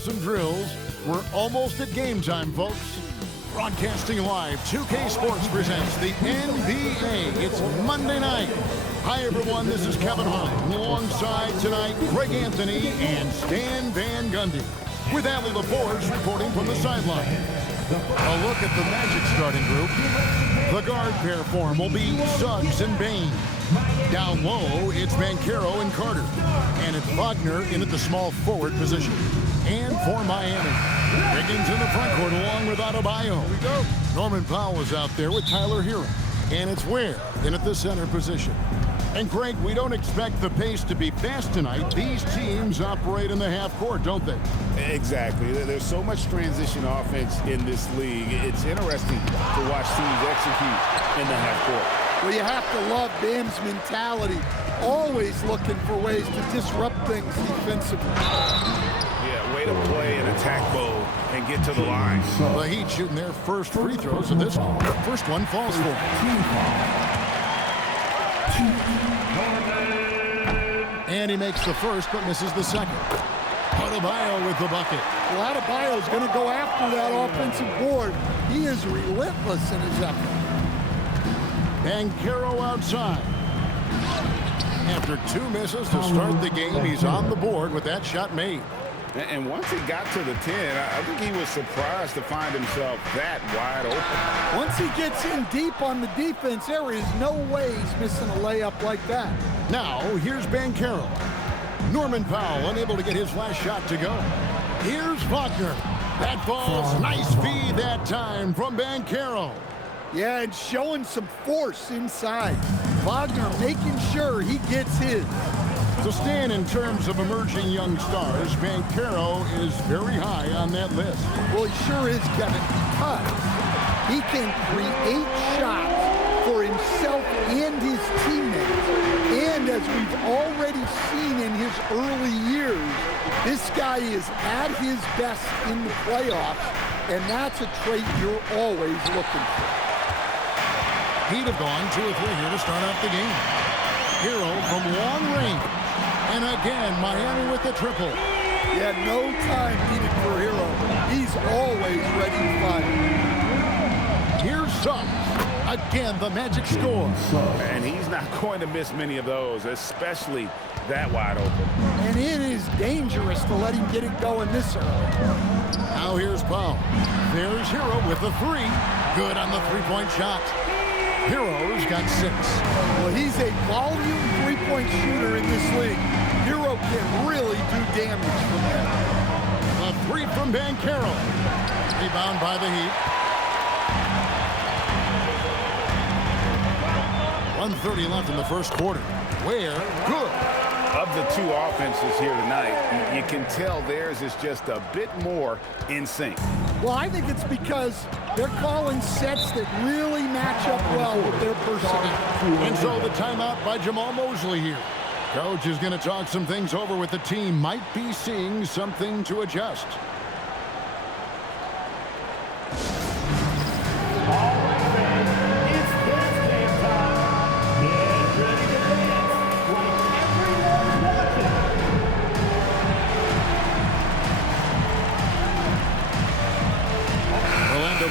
some drills. We're almost at game time, folks. Broadcasting live, 2K Sports presents the NBA. It's Monday night. Hi, everyone. This is Kevin Hunt. Alongside tonight, Greg Anthony and Stan Van Gundy. With Allie LaForge reporting from the sideline. A look at the Magic starting group. The guard pair form will be Suggs and Bane. Down low, it's Banchero and Carter. And it's Wagner in at the small forward position. And for Miami, Higgins in the front court along with Adebayo. Here we go. Norman Powell is out there with Tyler Hero. And it's Ware in at the center position. And Greg, we don't expect the pace to be fast tonight. These teams operate in the half court, don't they? Exactly. There's so much transition offense in this league. It's interesting to watch teams execute in the half court. Well, you have to love Bam's mentality. Always looking for ways to disrupt things defensively. Yeah, way to play an attack mode and get to the line. The Heat shooting their first free throws of this one. First one falls for and he makes the first but misses the second. Adebayo with the bucket. Well, Adebayo's going to go after that offensive board. He is relentless in his effort. Banchero outside. After two misses to start the game, he's on the board with that shot made. And once he got to the 10, I think he was surprised to find himself that wide open. Once he gets in deep on the defense, there is no way he's missing a layup like that. Now, here's Banchero. Norman Powell unable to get his last shot to go. Here's Wagner. That falls. Nice feed that time from Banchero. Yeah, and showing some force inside. Wagner making sure he gets his. To stand in terms of emerging young stars, Banchero is very high on that list. Well, he sure is, Kevin, because he can create shots for himself and his teammates. And as we've already seen in his early years, this guy is at his best in the playoffs, and that's a trait you're always looking for. He'd have gone 2 or 3 here to start off the game. Hero from long range. And again, Miami with the triple. Yeah, no time needed for Hero. He's always ready to fight. Here's Suggs. Again, the Magic score. And he's not going to miss many of those, especially that wide open. And it is dangerous to let him get it going this early. Now here's Powell. There's Hero with the 3. Good on the three-point shot. Hero's got 6. Well, he's a volume three-point shooter in this league. Hero can really do damage from there. A 3 from Banchero. Rebound by the Heat. 1:30 left in the first quarter. Ware, good. Of the two offenses here tonight, you can tell theirs is just a bit more in sync. Well, I think it's because they're calling sets that really match up well with their personnel. And so the timeout by Jamal Mosley here. Coach is going to talk some things over with the team. Might be seeing something to adjust.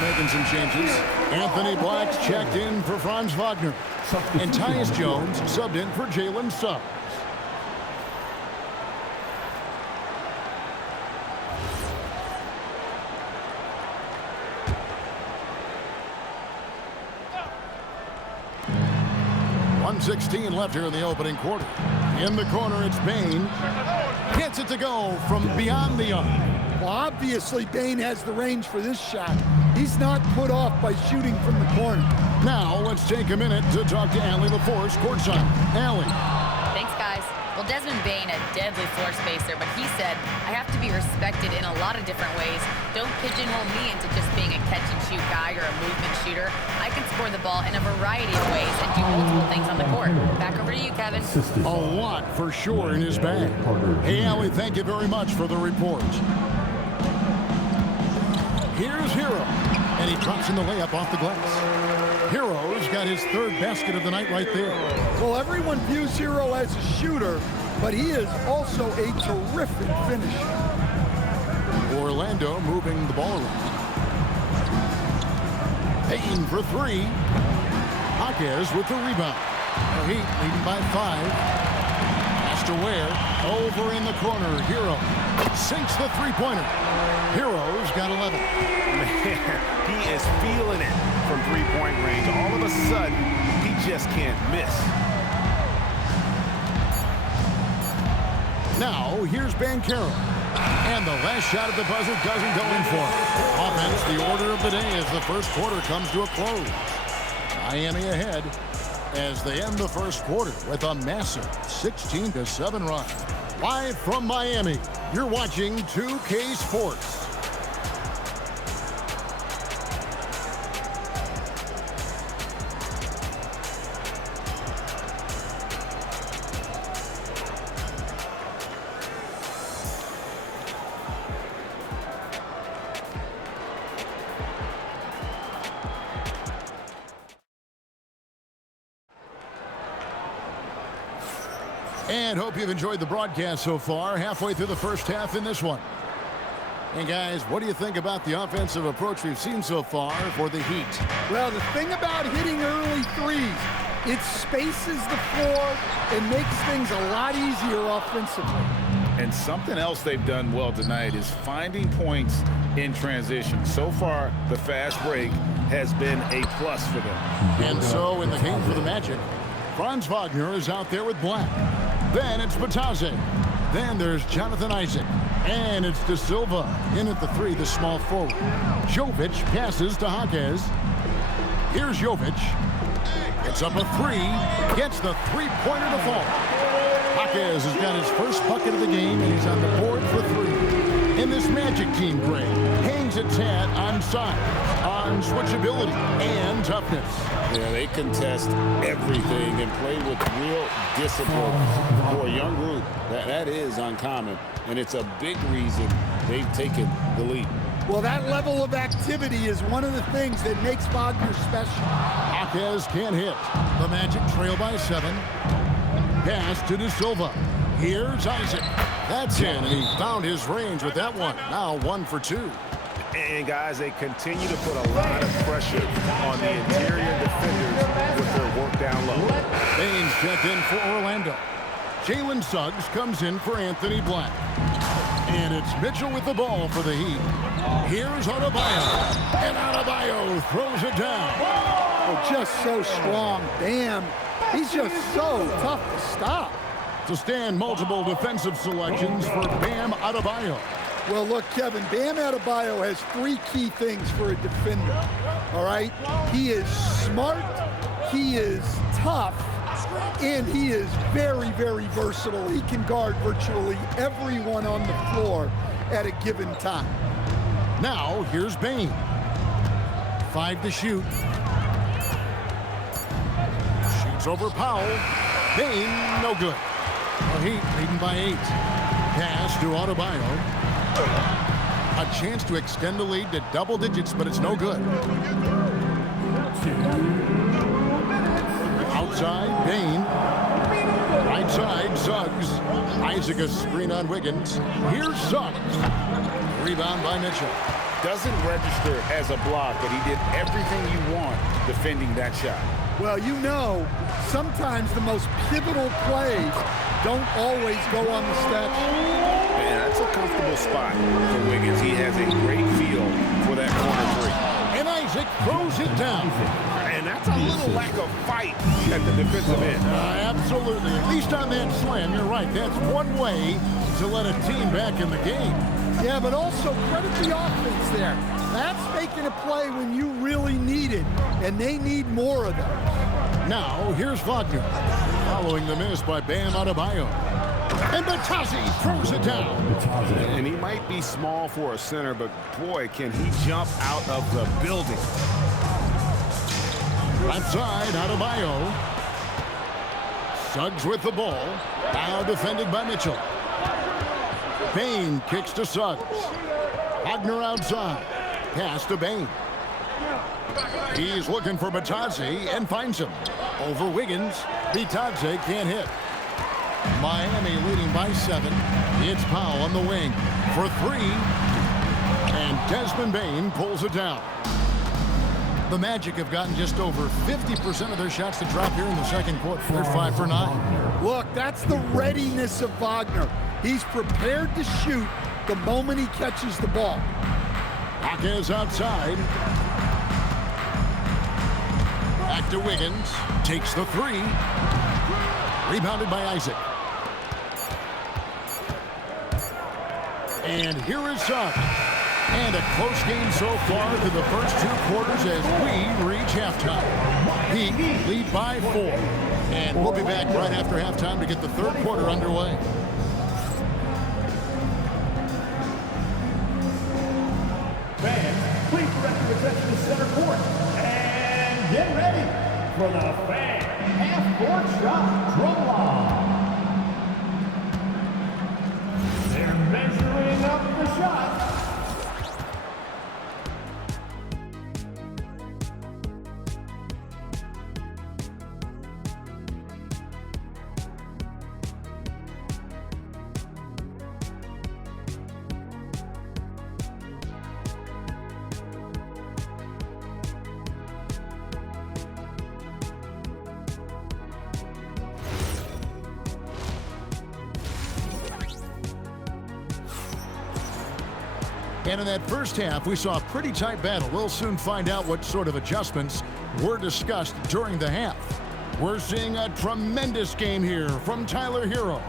Making some changes. Anthony Black's checked in for Franz Wagner. And Tyus Jones subbed in for Jalen Suggs. .116 left here in the opening quarter. In the corner, it's Bane. Gets it to go from beyond the arc. Well, obviously, Bane has the range for this shot. He's not put off by shooting from the corner. Now, let's take a minute to talk to Allie LaForge courtside. Allie. Thanks, guys. Well, Desmond Bane, a deadly floor spacer, but he said, I have to be respected in a lot of different ways. Don't pigeonhole me into just being a catch-and-shoot guy or a movement shooter. I can score the ball in a variety of ways and do multiple things on the court. Back over to you, Kevin. A lot for sure in his bag. Hey, Allie, thank you very much for the report. Here's Hero, and he drops in the layup off the glass. Hero's got his 3rd basket of the night right there. Well, everyone views Hero as a shooter, but he is also a terrific finisher. Orlando moving the ball around. Payne for three. Jaquez with the rebound. The Heat leading by 5. Pass to Ware. Over in the corner. Hero sinks the three-pointer. Hero's got 11. Man, he is feeling it from three-point range. All of a sudden, he just can't miss. Now, here's Banchero. And the last shot at the buzzer doesn't go in for it. Offense, the order of the day as the first quarter comes to a close. Miami ahead as they end the first quarter with a massive 16-7 run. Live from Miami, you're watching 2K Sports. And hope you've enjoyed the broadcast so far. Halfway through the first half in this one. And guys, what do you think about the offensive approach we've seen so far for the Heat? Well, the thing about hitting early threes, it spaces the floor and makes things a lot easier offensively. And something else they've done well tonight is finding points in transition. So far, the fast break has been a plus for them. And so in the game for the Magic, Franz Wagner is out there with Black. Then it's Batadze. Then there's Jonathan Isaac. And it's De Silva in at the 3, the small forward. Jovic passes to Jaquez. Here's Jovic. It's up a 3. Gets the three-pointer to fall. Jaquez has got his first bucket of the game, and he's on the board for 3. And this Magic team, Greg, hangs its hat on size, on switchability, and toughness. Yeah, they contest everything and play with real discipline. For a young group, that is uncommon, and it's a big reason they've taken the lead. Well, that level of activity is one of the things that makes Wagner special. Jaquez can't hit. The Magic trail by 7. Pass to De Silva. Here's Isaac. That's in, and he found his range with that one. Now 1 for 2. And guys, they continue to put a lot of pressure on the interior defenders with their work down low. Baines checked in for Orlando. Jalen Suggs comes in for Anthony Black. And it's Mitchell with the ball for the Heat. Here's Adebayo. And Adebayo throws it down. Oh, just so strong. Bam. He's just so tough to stop. To stand multiple defensive selections for Bam Adebayo. Well, look, Kevin, Bam Adebayo has 3 key things for a defender, all right? He is smart, he is tough, and he is very, very versatile. He can guard virtually everyone on the floor at a given time. Now, here's Bane. 5 to shoot. Shoots over Powell. Bane, no good. The Heat leading by 8. Pass to Adebayo. A chance to extend the lead to double digits, but it's no good. Outside, Bane. Right side, Suggs. Isaac a screen on Wiggins. Here's Suggs. Rebound by Mitchell. Doesn't register as a block, but he did everything you want defending that shot. Well, you know, sometimes the most pivotal plays don't always go on the stat sheet. Man, that's a comfortable spot for Wiggins. He has a great feel for that corner 3. And Isaac throws it down. And that's a little lack of fight at the defensive end. Absolutely. At least on that slam, you're right. That's one way to let a team back in the game. Yeah, but also credit the offense there. That's making a play when you really need it, and they need more of those. Now, here's Wagner. Following the miss by Bam Adebayo. And Batadze throws it down. And he might be small for a center, but boy, can he jump out of the building. Left side, Adebayo. Suggs with the ball. Now defended by Mitchell. Bane kicks to Suggs. Wagner outside. Pass to Bane. He's looking for Batadze and finds him. Over Wiggins. Batadze can't hit. Miami leading by 7. It's Powell on the wing for 3. Desmond Bane pulls it down. The Magic have gotten just over 50% of their shots to drop here in the second quarter. They're 5 for 9. Look, that's the readiness of Wagner. He's prepared to shoot the moment he catches the ball. Jaquez outside. Back to Wiggins. Takes the three. Rebounded by Isaac. And here is Suggs. And a close game so far through the first 2 quarters as we reach halftime. Heat lead by 4. And we'll be back right after halftime to get the third quarter underway. Fans, please direct your attention to center court. And get ready for the fan half-court shot drum line. They're measuring up the shot. And in that first half, we saw a pretty tight battle. We'll soon find out what sort of adjustments were discussed during the half. We're seeing a tremendous game here from Tyler Herro.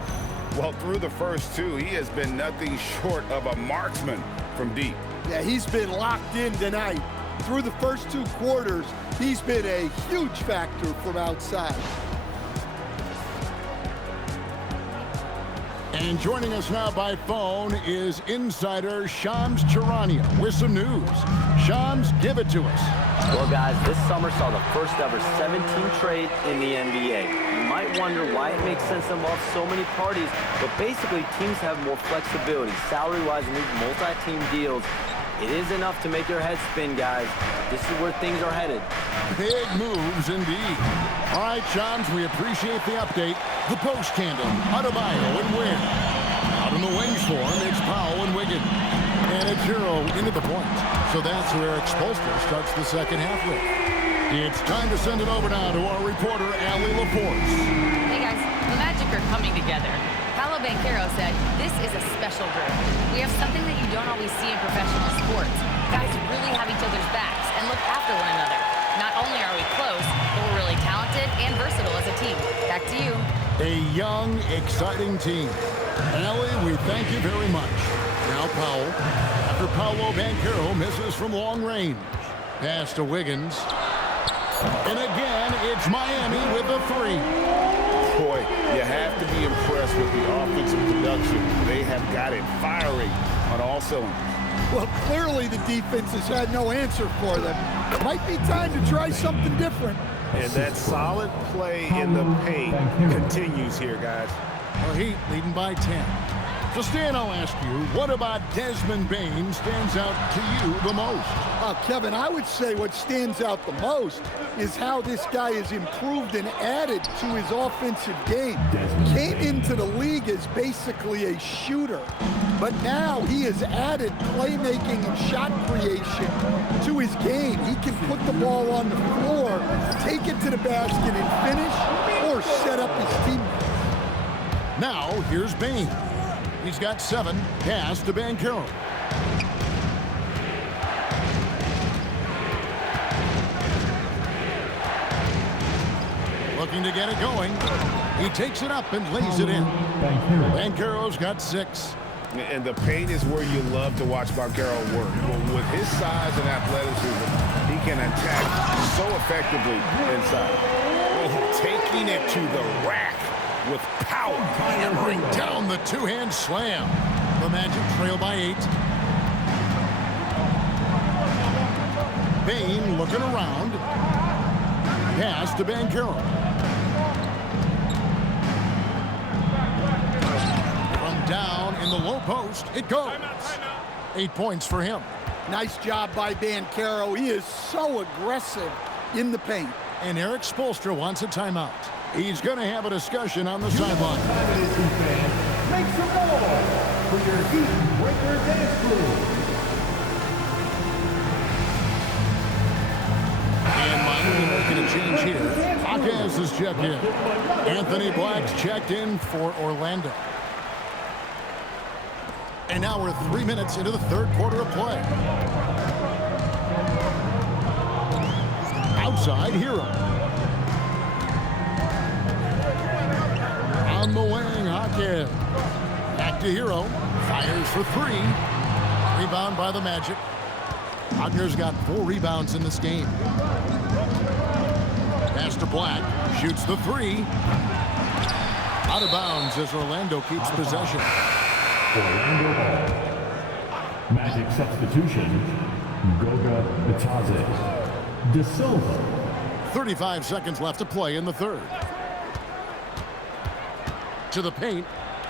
Well, through the first 2, he has been nothing short of a marksman from deep. Yeah, he's been locked in tonight. Through the first 2 quarters, he's been a huge factor from outside. And joining us now by phone is insider Shams Charania with some news. Shams, give it to us. Well, guys, this summer saw the first ever 7-team trade in the NBA. You might wonder why it makes sense to involve so many parties, but basically teams have more flexibility, salary-wise, and these multi-team deals. It is enough to make your head spin, guys. This is where things are headed. Big moves indeed. All right, Shams, we appreciate the update. The post tandem, Adebayo and Wynn. Out in the wings for him, it's Powell and Wiggins. And it's Herro into the point. So that's where Erik Spoelstra starts the second half with. It's time to send it over now to our reporter, Allie LaForce. Hey guys, the Magic are coming together. Paolo Banchero said, "This is a special group. We have something that you don't always see in professional sports. Guys really have each other's backs and look after one another. Not only are we close, but we're really talented and versatile as a team." Back to you. A young, exciting team. Allie, we thank you very much. Now Powell. After Paolo Banchero misses from long range. Pass to Wiggins. And again, it's Miami with a 3. Boy, you have to be impressed with the offensive production. They have got it firing on all cylinders. Well, clearly the defense has had no answer for them. Might be time to try something different. And that solid play in the paint continues here, guys. Our Heat leading by 10. So Stan, I'll ask you, what about Desmond Bane stands out to you the most? Kevin, I would say what stands out the most is how this guy has improved and added to his offensive game. Came into the league as basically a shooter, but now he has added playmaking and shot creation to his game. He can put the ball on the floor, take it to the basket and finish, or set up his teammates. Now, here's Bane. He's got 7. Pass to Banchero. Looking to get it going. He takes it up and lays it in. Banchero's got 6. And the paint is where you love to watch Banchero work. But with his size and athleticism, he can attack so effectively inside. Taking it to the rack with power. Hammering down the two-hand slam. The Magic trail by 8. Bane looking around. Pass to Banchero. From down in the low post, it goes. 8 points for him. Nice job by Banchero. He is so aggressive in the paint. And Erik Spoelstra wants a timeout. He's going to have a discussion on the sideline. Make some noise for your Heat Breaker Dance Crew. change here. Jaquez is checked in. Anthony Black's checked in for Orlando. And now we're 3 minutes into the third quarter of play. Outside, Hero. On the wing, Jaquez. Back to Hero. Fires for three. Rebound by the Magic. Wagner's got 4 rebounds in this game. Pass to Black. Shoots the three. Out of bounds as Orlando keeps possession. Orlando ball. Magic substitution. Goga Bitadze. De Silva. 35 seconds left to play in the third. To the paint.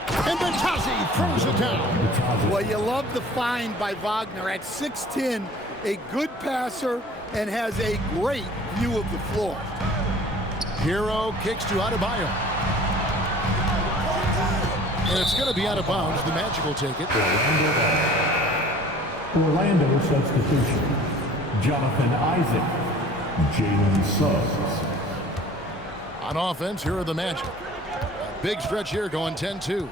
And Bitadze throws it down. Well, you love the find by Wagner at 6'10", a good passer, and has a great view of the floor. Hero kicks to Adebayo. And it's going to be out of bounds. The Magic will take it. Orlando substitution. Jonathan Isaac. Jalen Suggs. On offense, here are the Magic. Big stretch here going 10-2.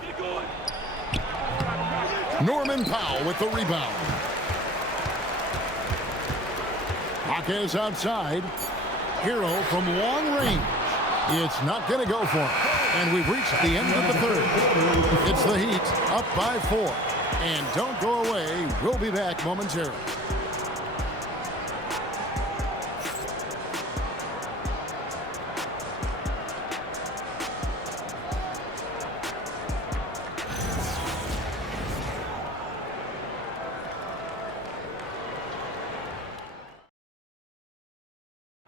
Norman Powell with the rebound. Jaquez outside. Hero from long range. It's not going to go for him. And we've reached the end of the third. It's the Heat up by 4. And don't go away. We'll be back momentarily.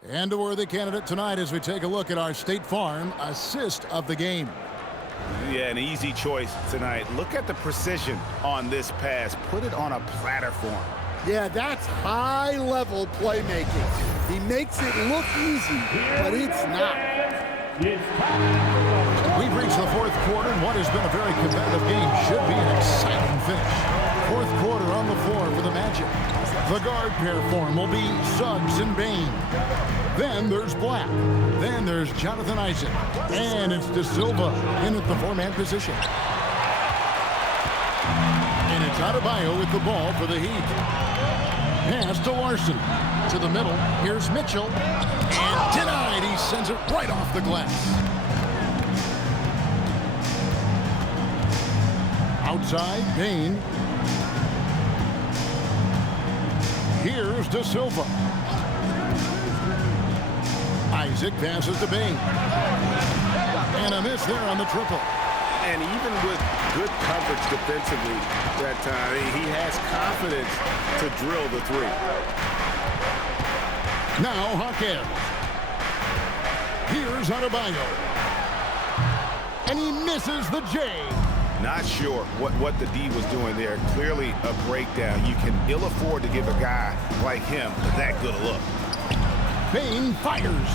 And a worthy candidate tonight as we take a look at our State Farm assist of the game. Yeah, an easy choice tonight. Look at the precision on this pass. Put it on a platform. Yeah, that's high-level playmaking. He makes it look easy, but it's not. We've reached the fourth quarter, and what has been a very competitive game should be an exciting finish. Fourth quarter on the floor for the Magic. The guard pair form will be Suggs and Bane. Then there's Black. Then there's Jonathan Isaac. And it's De Silva in at the 4-man position. And it's Adebayo with the ball for the Heat. Pass to Larson. To the middle. Here's Mitchell. And denied. He sends it right off the glass. Outside, Bane. Here's De Silva. Isaac passes to Bane. And a miss there on the triple. And even with good coverage defensively that time, he has confidence to drill the three. Now Jaquez. Here's Adebayo. And he misses the J. Not sure what the D was doing there. Clearly a breakdown. You can ill afford to give a guy like him that good a look. Bane fires.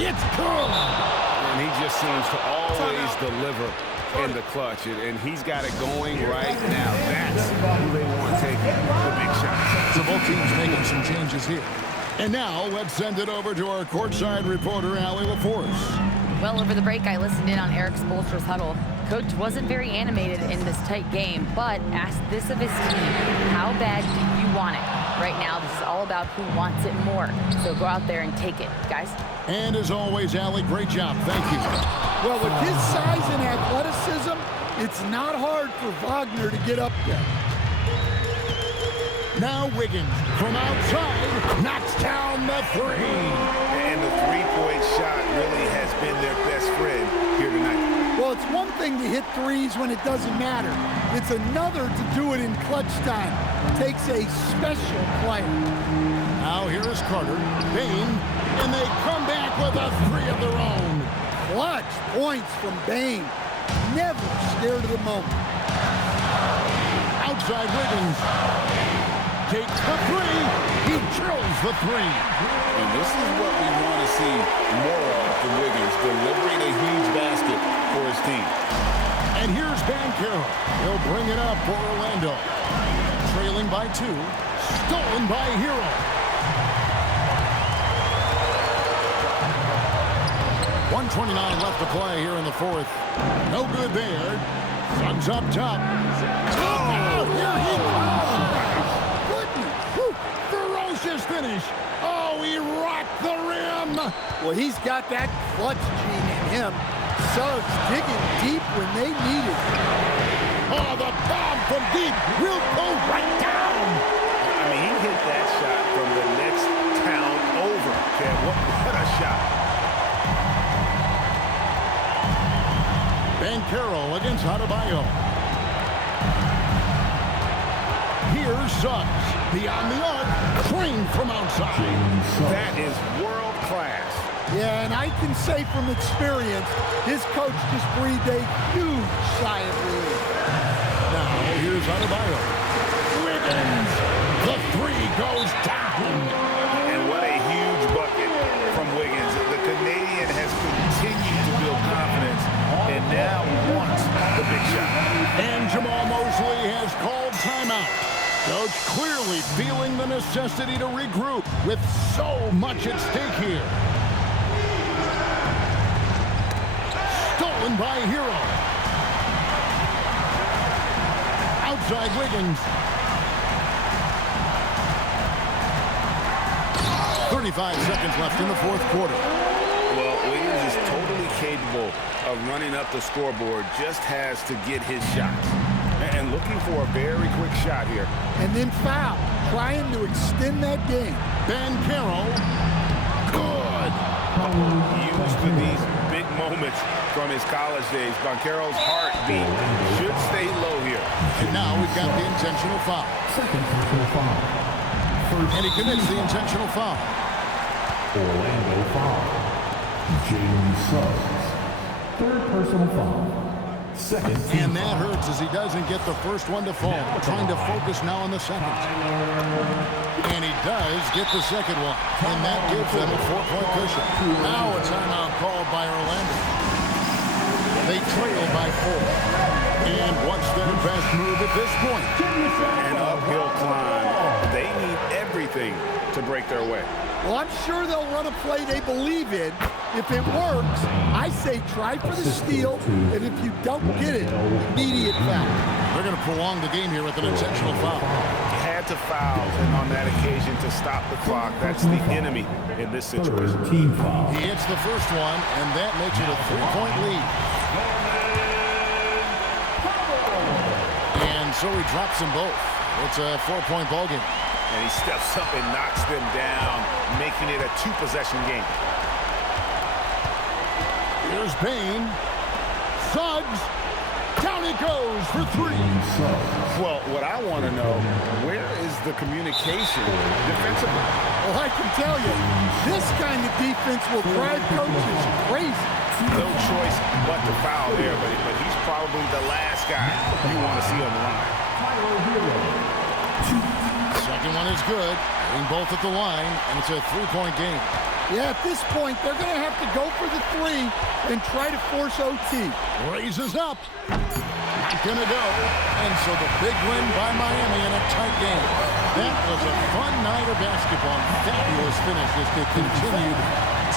It's good. And he just seems to always deliver in the clutch. And he's got it going right now. That's who they want taking the big shots. So both teams making some changes here. And now let's send it over to our courtside reporter, Allie LaForce. Well, over the break, I listened in on Eric Spoelstra's huddle. Coach wasn't very animated in this tight game, but asked this of his team: how bad do you want it? Right now, this is all about who wants it more. So go out there and take it, guys. And as always, Allie, great job. Thank you. Well, with his size and athleticism, it's not hard for Wagner to get up there. Now Wiggins from outside knocks down the three. And the three-point shot really has been their best friend here tonight. Well, it's one thing to hit threes when it doesn't matter. It's another to do it in clutch time. It takes a special player. Now here is Carter, Bane, and they come back with a three of their own. Clutch points from Bane. Never scared of the moment. Outside Wiggins. Takes the three. He drills the three. And this is what we want to see more of from Wiggins, delivering a huge basket for his team. And here's Banchero. He'll bring it up for Orlando. Trailing by 2. Stolen by Hero. 1:29 left to play here in the fourth. No good there. Suggs up top. Oh, here he comes. Goodness. Whew. Ferocious finish. Oh, he rocked the rim. Well, he's got that clutch gene in him. Suggs digging deep when they need it. Oh, the bomb from deep will go right down. I mean, he hit that shot from the next town over. Kev, what a shot. Banchero against Adebayo. Here's Suggs. Beyond the arc. Trained from outside. That is world class. Yeah, and I can say from experience, his coach just breathed a huge sigh of relief. Now, here's Adebayo. Wiggins. The three goes down. And what a huge bucket from Wiggins. The Canadian has continued to build confidence and now wants the big shot. And Jamal Mosley has called timeout. Coach clearly feeling the necessity to regroup with so much at stake here. Stolen by Hero. Outside Wiggins. 35 seconds left in the fourth quarter. Well, Wiggins is totally capable of running up the scoreboard, just has to get his shots. And looking for a very quick shot here. And then foul, trying to extend that game. Banchero. Good. Used to these big moments from his college days. Banchero's heartbeat should stay low here. And now we've got the intentional foul. Second personal foul. And he commits the intentional foul. Orlando foul. Jalen Suggs. Third personal foul. Second team And that hurts as he doesn't get the first one to fall. Trying to focus now on the second. And he does get the second one. And that gives them a 4-point cushion. Now a timeout called by Orlando. They trail by 4. And what's their best move at this point? An uphill climb. They need everything to break their way. Well, I'm sure they'll run a play they believe in. If it works, I say try for the steal, and if you don't get it, immediate foul. They're going to prolong the game here with an intentional foul. Had to foul, and on that occasion to stop the clock. That's the enemy in this situation. team foul. He hits the first one, and that makes it a 3-point lead. And so he drops them both. It's a 4-point ball game. And he steps up and knocks them down, making it a 2-possession game. Here's Bane. Suggs. Down he goes for 3. Well, what I want to know, where is the communication defensively? Well, I can tell you, this kind of defense will drive coaches crazy. No choice but to foul there, but he's probably the last guy you want to see on the line. Second one is good. Hitting both at the line, and it's a 3-point game. Yeah, at this point, they're going to have to go for the 3 and try to force OT. Raises up. Not gonna go. And so the big win by Miami in a tight game. That was a fun night of basketball. Fabulous finish as they continued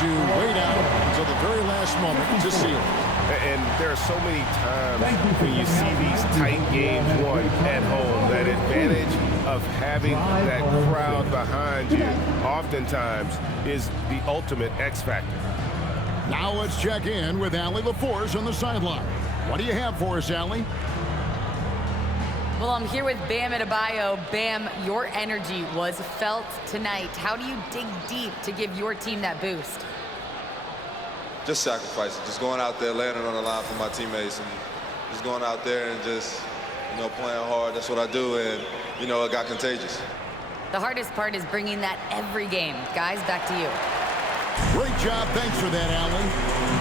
to wait out until the very last moment to seal it. And there are so many times when you see these tight games won at home, that advantage of having that crowd behind you oftentimes is the ultimate X factor. Now let's check in with Allie LaForce on the sideline. What do you have for us, Allie? Well, I'm here with Bam Adebayo. Bam, your energy was felt tonight. How do you dig deep to give your team that boost? Just sacrificing, just going out there, laying it on the line for my teammates, and just going out there and just, playing hard. That's what I do, and, it got contagious. The hardest part is bringing that every game. Guys, back to you. Great job. Thanks for that, Allie.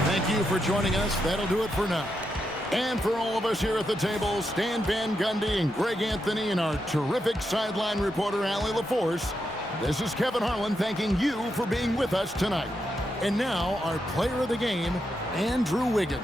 Thank you for joining us. That'll do it for now. And for all of us here at the table, Stan Van Gundy and Greg Anthony and our terrific sideline reporter, Allie LaForce, this is Kevin Harlan thanking you for being with us tonight. And now, our player of the game, Andrew Wiggins.